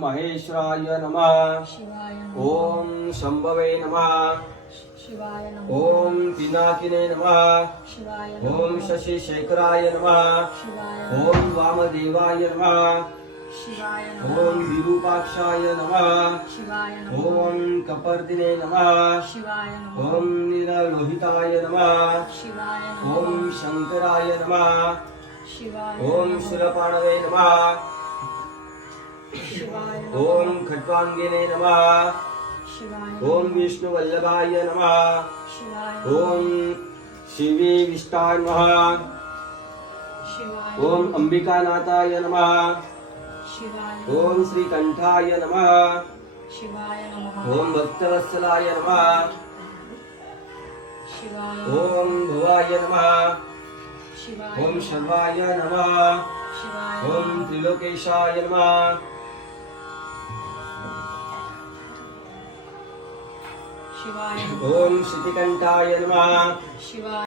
महेश्वराय नमः। शिवाय ओम शंभवे नमः। शिवाय ओम पिनाकिने नमः। शिवाय ओम शशिशेखराय नमः। शिवाय ओम वामदेवाय नमः। शिवाय ओम विरूपाक्षाय नमः। शिवाय ओम कपर्दिने नमः। शिवाय ओम नीललोहिताय नमः। शिवाय ओम शंकराय नमः। शिवाय ओम शूलपाणवे नमः। शिवाय ओम खट्वांगिने नमः। शिवाय ओम विष्णुवल्लभाय नमः। शिवाय ओम शिवी विष्टाय नमः। शिवाय ओम अंबिकानाथाय नमः। शिवाय ओम श्रीकंठाय नमः। शिवाय ओम भक्तवत्सलाय नमः। शिवाय ओम भुवाय नमः। शिवाय ओम शर्वाय नमः। शिवाय ओम त्रिलोकेशाय नमः। शिवाय ओम श्रीकंठाय नमः। शिवाय